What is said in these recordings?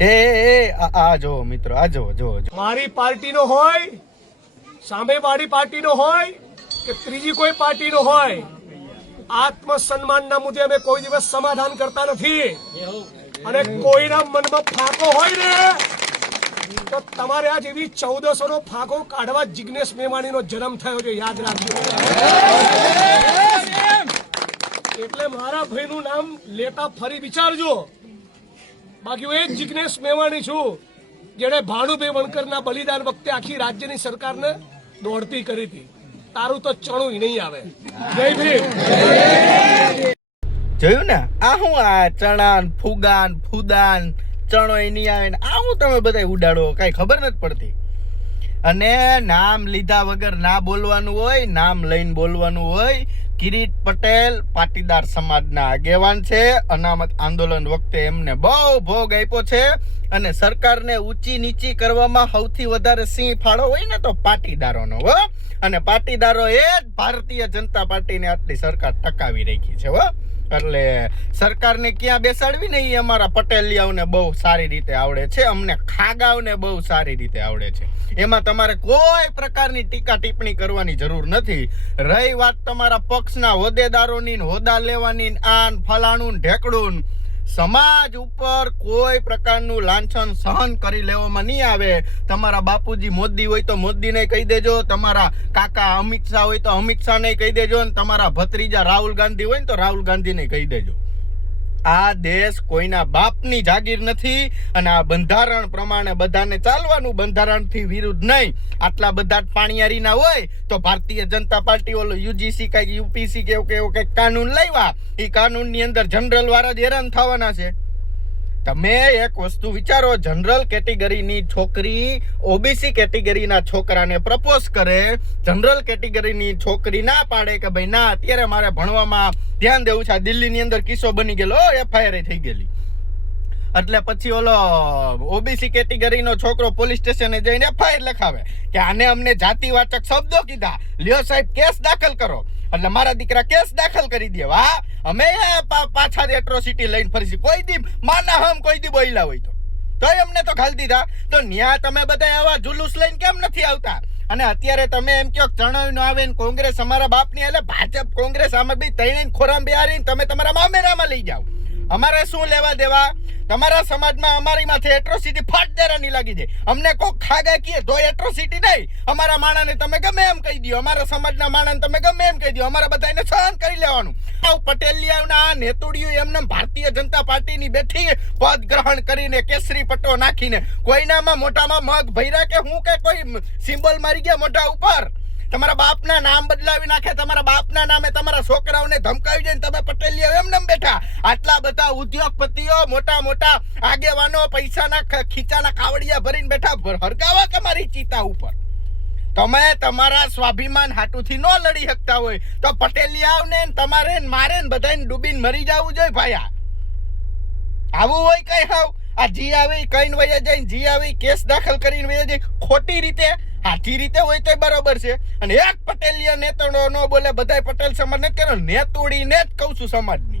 એ એ, આ જો મિત્રો આ જો જો મારી પાર્ટીનો હોય સામે વાળી પાર્ટીનો હોય કે ત્રીજી કોઈ પાર્ટીનો હોય આત્મસન્માનના મુદ્દે અમે કોઈ દિવસ સમાધાન કરતા નથી. અને કોઈના મનમાં ફાંકો હોય ને તો તમારે આ જેવી ચૌદસો નો ફાંકો કાઢવા જિગ્નેશ મેવાણીનો જન્મ થયો છે યાદ રાખજો. એટલે મારા ભાઈનું નામ લેતા ફરી વિચારજો. બાકી હું એ જ જિગ્નેશ મેવાણી છું, જેણે ભાનુભાઈ વણકરના બલિદાન વખતે આખી રાજ્યની સરકારને દોડતી કરી હતી. તારું તો ચણું નહીં આવે. જય ભીમ. જોયું ને? આ હું આ ચણાન, ફુગાન, ફુદાન, ચણો એની આવે ને આ હું તમે બધા ઉડાડો, કઈ ખબર નથી પડતી. અને નામ લીધા વગર ના બોલવાનું હોય, નામ લઈને બોલવાનું હોય, કિરીટ પટેલ પાટીદાર સમાજના આગેવાન છે. અનામત આંદોલન વખતે એમને બહુ ભોગ આપ્યો છે અને સરકારને ઊંચી નીચી કરવામાં સૌથી વધારે સિંહ ફાળો હોય ને તો પાટીદારોનો, હો. અને પાટીદારો એ જ ભારતીય જનતા પાર્ટીને આટલી સરકાર ટકાવી રાખી છે, હો. એટલે સરકારને ક્યાં બેસાડવી ને એ અમારા પટેલિયાઓને બહુ સારી રીતે આવડે છે. અમને ખાગાઓને બહુ સારી રીતે આવડે છે. એમાં તમારે કોઈ પ્રકારની ટીકા ટિપ્પણી કરવાની જરૂર નથી. રહી વાત તમારા પક્ષના હોદ્દેદારોની હોદ્દા લેવાની આન ફલાણું ઢેકડું સમાજ ઉપર કોઈ પ્રકારનું લાંછન સહન કરી લેવામાં નહીં આવે. તમારા બાપુજી મોદી હોય તો મોદીને કહી દેજો, તમારા કાકા અમિત શાહ હોય તો અમિત શાહને કહી દેજો, અને તમારા ભત્રીજા રાહુલ ગાંધી હોય ને તો રાહુલ ગાંધીને કહી દેજો. આ દેશ કોઈના બાપની જાગીર નથી અને આ બંધારણ પ્રમાણે બધાને ચાલવાનું બંધારણથી વિરુદ્ધ નહીં. આટલા બધા પાણીયારીના હોય તો ભારતીય જનતા પાર્ટી ઓલો યુજીસી કાંઈક યુપીસી કે એવું કે કંઈક કાનૂન લાવ્યા. એ કાનૂનની અંદર જનરલ વાળા જ હેરાન થવાના છે. તમે એક વસ્તુ વિચારો, જનરલ કેટેગરીની છોકરી ઓબીસી કેટેગરીના છોકરાને પ્રપોઝ કરે, જનરલ કેટેગરીની છોકરી ના પાડે કે ભાઈ, ના, અત્યારે મારે ભણવામાં ધ્યાન દેવું છે, આ દિલ્હીની અંદર કિસ્સો બની ગયેલો. એફઆઈઆર થઈ ગયેલી. એટલે પછી ઓલો ઓબીસી કેટેગરીનો છોકરો પોલીસ સ્ટેશને જઈને એફઆઈઆર લખાવે કે આને અમને જાતિવાચક શબ્દો કીધા. લ્યો સાહેબ, કેસ દાખલ કરો. એટલે મારા દીકરા કેસ દાખલ કરી દે, વાહ. અમે પાછા એટ્રોસિટી લઈને ફરીશું કોઈ દી માના હમ કોઈ દી બોલ્યા હોય તો. તોય અમને તો ખાલી દીધા. તો ન્યા તમે બધા આવા જુલુસ લઈને કેમ નથી આવતા? અને અત્યારે તમે એમ કહો ચણાવ નો આવે ને કોંગ્રેસ અમારા બાપની એટલે ભાજપ, કોંગ્રેસ, આમાં બી તૈણે ખોરામ બિહારી તમે તમારા મામેરામાં લઈ જાઓ. અમારે શું લેવા દેવા? તમારા સમાજમાં અમારી માથે એટ્રોસિટી ફાટદેરાની લાગી જાય અમને કોક ખાગા કીએ તો એટ્રોસિટી નહીં. અમારા માણાને તમે ગમે એમ કહી દો અમારા સમાજના માણાને તમે ગમે એમ કહી દો અમારા બધાને સહન કરી લેવાનું. આવ પટેલિયાના આ નેતુડિયું એમને ભારતીય જનતા પાર્ટીની બેઠી પદ ગ્રહણ કરીને કેસરી પટ્ટો નાખીને કોઈનામાં મોટામાં મગ ભૈરા કે હું કે કોઈ સિમ્બોલ મારી ગયા મોઢા ઉપર? તમારા બાપના નામ બદલાવી નાખે, તમારા બાપના નામે તમારા છોકરાઓને ધમકાવી ને તમે પટેલિયા એમને બેઠા. આટલા બધા ઉદ્યોગપતિઓ, મોટા મોટા આગેવાનો પૈસાના ખીચાના કાવડિયા ભરીને બેઠા હરગાવા તમારી ચિતા ઉપર. તમે તમારા સ્વાભિમાન હાટુથી ન લડી શકતા હોય તો પટેલિયાઓને તમારે મારે બધાને ડૂબીને મરી જવું જોઈએ ભાયા. આવું હોય કઈ હાવ? આ જી આવી કઈને વયા જઈને જી આવી કેસ દાખલ કરીને વયા જાય, ખોટી રીતે હાથી રીતે હોય તો બરોબર છે. અને એક પટેલિયા નેતણો ન બોલે, બધાય પટેલ સમાજ ને કે ને તોડીને જ કહું છું સમાજની.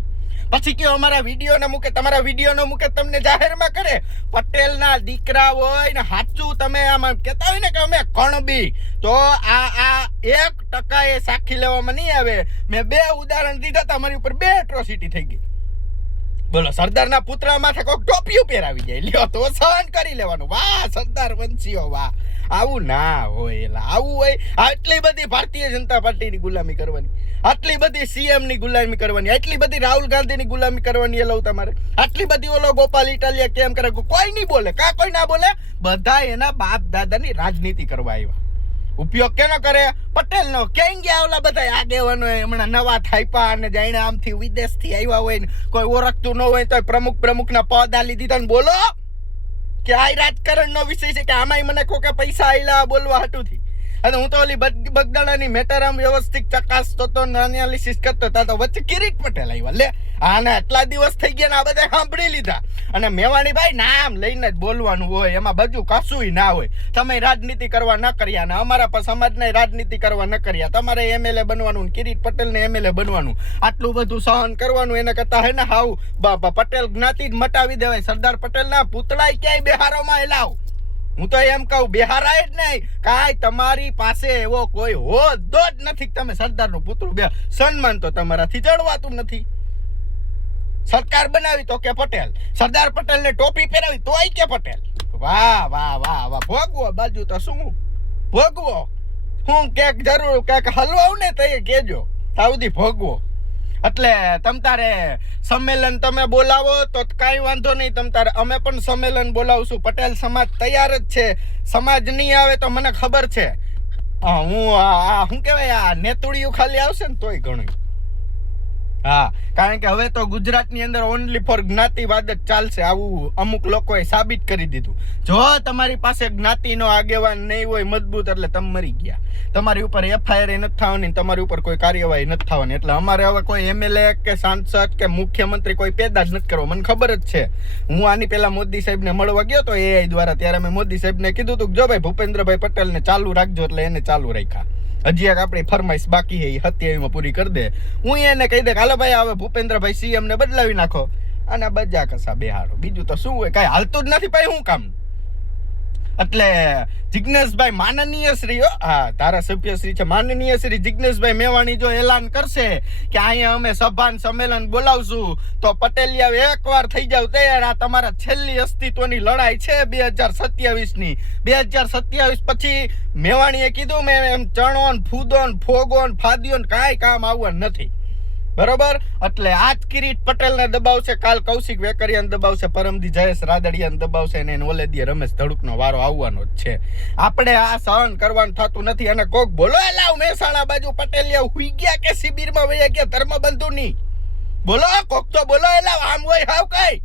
પછી કયો અમારા વીડિયો ને મૂકે, તમારા વીડિયો નો મૂકે, તમને જાહેરમાં કરે. પટેલના દીકરા હોય ને સાચું તમે આમાં કહેતા હોય ને કે અમે કણબી તો આ આ એક ટકા એ સાખી લેવામાં નહીં આવે. મેં બે ઉદાહરણ દીધા તમારી ઉપર બે એટ્રોસિટી થઈ ગઈ. બોલો, સરદારના પુતળા માથે કોક ટોપિયું પહેરાવી જાય લ્યો, તો સહન કરી લેવાનું. વાહ, સરદાર વંશીઓ, વાહ. આવું ના હોય આવું હોય, આટલી બધી ભારતીય જનતા પાર્ટીની ગુલામી કરવાની, આટલી બધી સીએમની ગુલામી કરવાની, આટલી બધી રાહુલ ગાંધીની ગુલામી કરવાની એ લઉં તમારે. આટલી બધી ઓલો ગોપાલ ઇટાલિયા કેમ કરે? કોઈ નહીં બોલે, કા કોઈ ના બોલે? બધા એના બાપ દાદાની રાજનીતિ કરવા આવ્યા ઉપયોગ કેનો કરે? પટેલ નો ક્યાં ગયા ઓલા બધા આગેવાનો હમણાં નવા થાઈપા અને જાણે આમથી વિદેશથી આવ્યા હોય ને, કોઈ ઓળખતું ન હોય તો પ્રમુખ પ્રમુખના પદ આલી દીધા ને બોલો! કે આ રાજકારણનો વિષય છે કે આમાંય મને કોકે પૈસા આયલા બોલવા હાટુથી. અને હું તો ઓલી બગદાણાની મેટારામ વ્યવસ્થિત ચકાસતો તો એનાલિસિસ કરતો તો વચ્ચે કિરીટ પટેલ આવ્યા લે આને આટલા દિવસ થઈ ગયા ને આ બધા સાંભળી લીધા. અને મેવાણીભાઈ નામ લઈને જ બોલવાનું હોય, એમાં બધું કશું ના હોય. તમે રાજનીતિ કરવા ન કર્યા ને અમારા પર સમાજને રાજનીતિ કરવા ન કર્યા. તમારે એમએલએ બનવાનું ને કિરીટ પટેલને એમએલએ બનવાનું. આટલું બધું સહન કરવાનું એને કરતા હે ને હાવ. બ- બ- પટેલ જ્ઞાતિ જ મટાવી દેવાય. સરદાર પટેલના પૂતળાય ક્યાંય બિહારોમાં એલાવ? હું તો એમ કહું, બિહારાય જ નહીં. કાંઈ તમારી પાસે એવો કોઈ હોદ્દો જ નથી તમે સરદારનું પુતળું બે સન્માન તો તમારાથી જળવાતું નથી. સરકાર બનાવી તો કે પટેલ. સરદાર પટેલને ટોપી પહેરાવી તોય કે પટેલ. વાહ વાહ વાહ વાહ. ભોગવો બાજુ તો શું? ભોગવો. હું ક્યાંક જરૂર ક્યાંક હલવાઉં ને તો કહેજો. તાવથી ભોગવો. એટલે તમ તારે સંમેલન તમે બોલાવો તો કાંઈ વાંધો નહીં. તમ તારે અમે પણ સંમેલન બોલાવશું. પટેલ સમાજ તૈયાર જ છે. સમાજ નહીં આવે તો મને ખબર છે. હા, આ શું કહેવાય? આ નેતુડિયું ખાલી આવશે ને તોય ઘણું હા, કારણ કે હવે તો ગુજરાતની અંદર ઓનલી ફોર જ્ઞાતિવાદ જ ચાલશે. આવું અમુક લોકોએ સાબિત કરી દીધું. જો તમારી પાસે જ્ઞાતિનો આગેવાન નહીં હોય મજબૂત, એટલે તમે મરી ગયા. તમારી ઉપર એફઆઈઆર નથી થવાની તમારી ઉપર કોઈ કાર્યવાહી નથી થવાની. એટલે અમારે હવે કોઈ એમએલએ કે સાંસદ કે મુખ્યમંત્રી કોઈ પેદા જ નથી કરવો. મને ખબર જ છે. હું આની પહેલા મોદી સાહેબને મળવા ગયો તો એઆઈ દ્વારા. ત્યારે મેં મોદી સાહેબને કીધું હતું જો ભાઈ ભૂપેન્દ્રભાઈ પટેલને ચાલુ રાખજો, એટલે એને ચાલુ રાખ્યા. હજી એક આપણી ફરમાઈશ બાકી છે એ એમાં પૂરી કરી દે. હું એને કહી દે હાલો ભાઈ, હવે ભૂપેન્દ્રભાઈ સીએમ ને બદલાવી નાખો. અને બજા કસા બેહાડો. બીજું તો શું હોય, કાંઈ હાલતું જ નથી ભાઈ, હું કામ એટલે જિજ્ઞેશભાઈ માનનીય શ્રી હો, ધારાસભ્ય શ્રી છે માનનીય શ્રી જિજ્ઞેશભાઈ મેવાણી જો એલાન કરશે કે અહીંયા અમે સભાન સંમેલન બોલાવશું તો પટેલિયા એકવાર થઈ જાવ તૈયાર. આ તમારા છેલ્લી અસ્તિત્વની લડાઈ છે બે હજાર સત્યાવીસની. બે હજાર સત્યાવીસ પછી મેવાણીએ કીધું મેં એમ ચણો ને ફૂદો ને ફોગો ને ફાદ્યો કાંઈ કામ આવવાનું નથી. બરોબર? એટલે આજ કિરીટ પટેલને દબાવશે, કાલ કૌશિક વેકરિયાને દબાવશે, પરમદી જયેશ રાદડિયાને દબાવશે અને એને ઓલેદીએ રમેશ ધડુકનો વારો આવવાનો જ છે. આપણે આ સહન કરવાનું થતું નથી અને કોક બોલો એલાવ મહેસાણા બાજુ પટેલિયા હુઈ ગયા કે શિબિરમાં વયા ગયા ધર્મબંધુ ની બોલો, કોક તો બોલો એલાવ આમ હોય, હાવ કઈ.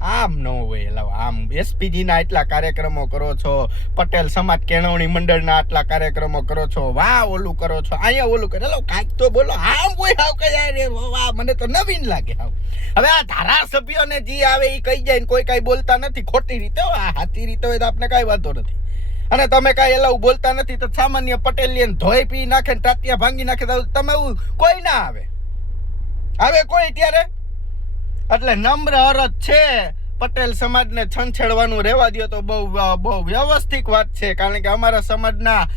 આમ ન હોય એલાવ આમ એસપીજી ના એટલા કાર્યક્રમો કરો છો, પટેલ સમાજ કેળવણી મંડળના આટલા કાર્યક્રમો કરો છો, વાહ, ઓલું કરો છો, અહીંયા ઓલું કરે લો કાંઈક તો બોલો, આમ કોઈ હાવ કે વાહ, મને તો નવીન લાગે હાવ. હવે આ ધારાસભ્યોને જે આવે એ કહી જાય ને કોઈ કાંઈ બોલતા નથી, ખોટી રીતે આ હાથી રીતે હોય તો આપણે કાંઈ વાંધો નથી. અને તમે કાંઈ એલાવું બોલતા નથી, તો સામાન્ય પટેલિયન ધોઈ પી નાખે ને ટાટિયા ભાંગી નાખે, તો તમે કોઈ ના આવે. આવે કોઈ ત્યારે? એટલે નમ્ર અરજ છે. પટેલ સમાજને છંછેડવાનું રહેવા દો તો બહુ બહુ વ્યવસ્થિત વાત છે. કારણ કે અમારા સમાજના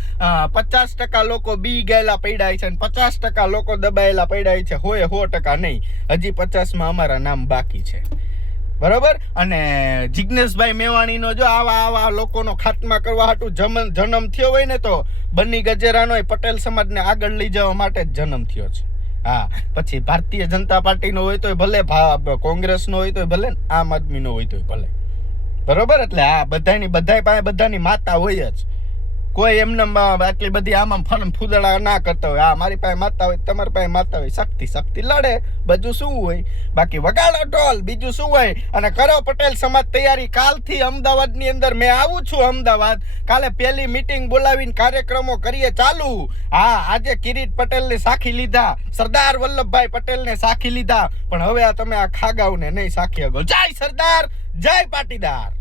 પચાસ ટકા લોકો બી ગયેલા પડ્યા છે અને પચાસ ટકા લોકો દબાયેલા પડ્યા છે. હોય સો ટકા નહીં. હજી પચાસમાં અમારા નામ બાકી છે. બરાબર? અને જિજ્ઞેશભાઈ મેવાણીનો જો આવા આવા લોકોનો ખાત્મા કરવા હાટું જન્મ જન્મ થયો હોય ને તો બન્ની ગજેરાનો પટેલ સમાજને આગળ લઈ જવા માટે જ જન્મ થયો છે. હા, પછી ભારતીય જનતા પાર્ટીનો હોય તોય ભલે કોંગ્રેસનો હોય તોય ભલે આમ આદમીનો હોય તોય ભલે. બરોબર? એટલે આ બધાની, બધાય પાસે બધાની માતા હોય જ. કોઈ એમને આટલી બધી આમાં ફન ફૂદડા ના કરતા હોય. આ મારી પાસે માતા હોય, તમારી પાસે માતા હોય. શક્તિ શક્તિ લડે. બધું શું હોય? બાકી વગાડો ઢોલ બીજું શું હોય? અને કરો પટેલ સમાજ તૈયારી. કાલથી અમદાવાદની અંદર મેં આવું છું અમદાવાદ. કાલે પહેલી મીટિંગ બોલાવીને કાર્યક્રમો કરીએ ચાલુ. હા, આજે કિરીટ પટેલને સાખી લીધા. સરદાર વલ્લભભાઈ પટેલને સાખી લીધા. પણ હવે આ તમે આ ખાગાઓને નહીં સાખી હગો જય સરદાર, જય પાટીદાર.